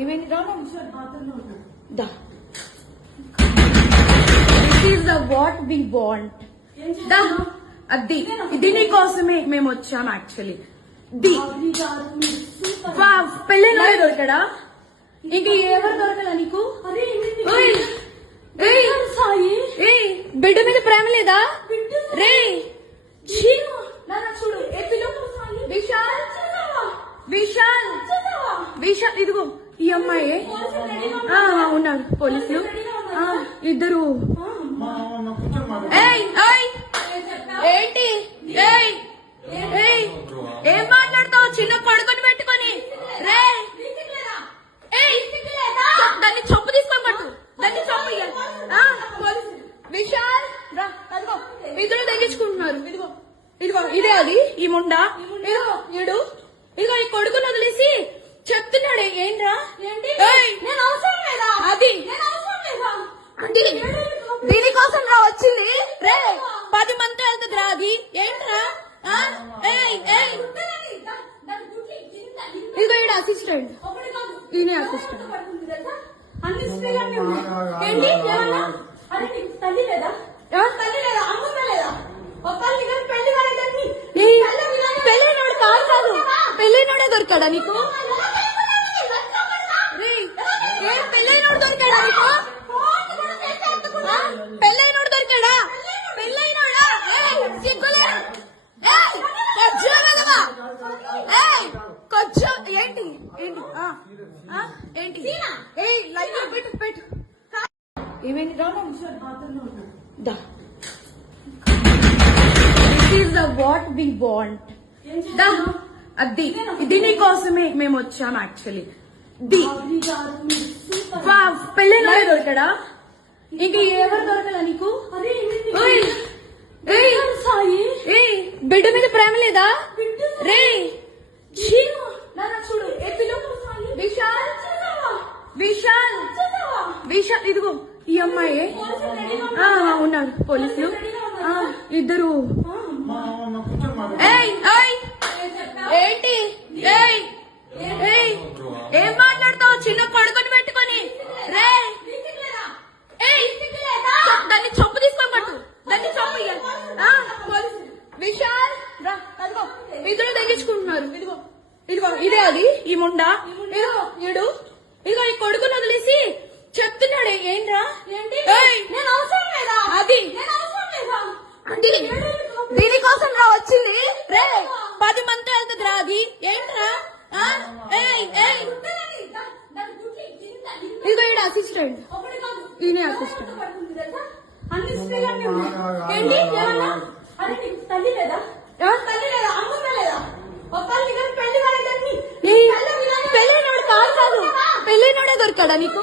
ఏమైంది రా దా this is the what we want దా అది ఇది నీ కోసమే మేము వచ్చాం యాక్చువల్లీ పెళ్ళైన దొరకడా ఇంక ఎవరు దొరకలా నీకు బిడ్డ మీద ప్రేమ లేదా రే చూడు విశాల్ విశాల్ విశాల్ ఇదిగో ఈ అమ్మాయి ఉన్నారు పోలీసులు ఇద్దరు ఏంటి ఏం మాట్లాడతావు చిన్న కొడుకుని పెట్టుకొని రే దాన్ని చొప్పు తీసుకొని పట్టు దాన్ని చొప్పు విశాల్ రా అదిగో ఇద్దరు తగ్గించుకుంటున్నారు ఇదిగో ఇదిగో ఇదే అది ఈ ముండా ఇదిగో ఇడు ఇదిగో ఈ కొడుకుని వదిలేసి చెప్తున్నాడే ఏంట్రా అది దీనికోసం రా వచ్చింది రే 10 మంది వెళ్తుంది రా అది ఏంట్రా ఇదిగో ఈడ అసిస్టెంట్ ఈయనే అసిస్టెంట్ పెళ్ళైనోడు కాదు పెళ్ళైనోడే దొరికాడా నీకు పెళ్ళైనోడు దొరికాడా నీకు పెళ్ళైనోడు దొరికాడా పెళ్ళైనోడా సిగ్గులే కొంచెం ఏంటి ఏంటి ఏంటి లైవ్ పెట్టు పెట్టు ఏమైంది రా దా this is the what we want దా అది ఇది నీ కోసమే మేము వచ్చాం యాక్చువల్లీ పెళ్ళైన దొరకడా ఇంక ఎవరు దొరకలా నీకు బిడ్డ మీద ప్రేమ లేదా రే చూడు విశాల్ విశాల్ విశాల్ ఇదిగో ఈ అమ్మాయి ఉన్నారు పోలీసులు ఇద్దరు ఏంటి ఏం మాట్లాడతావు చిన్న కొడుకుని పెట్టుకొని రే దాన్ని చొప్పు తీసుకొని పట్టు దాన్ని చొప్పు విశాల్ రా అదిగో ఇద్దరు తగ్గించుకుంటున్నారు ఇదిగో ఇదిగో ఇదే అది ఈ ముండా ఇదిగో ఇడు ఇదిగో ఈ కొడుకుని వదిలేసి చెప్తున్నాడే ఏంట్రా అది దీనికోసం రా వచ్చింది రే 10 మంది వెళ్తుంది రా అది ఏంట్రా ఇదిగో ఈడ అసిస్టెంట్ ఈయనే అసిస్టెంట్ పెళ్ళైనోడు కాదు పెళ్ళైనోడే దొరికాడా నీకు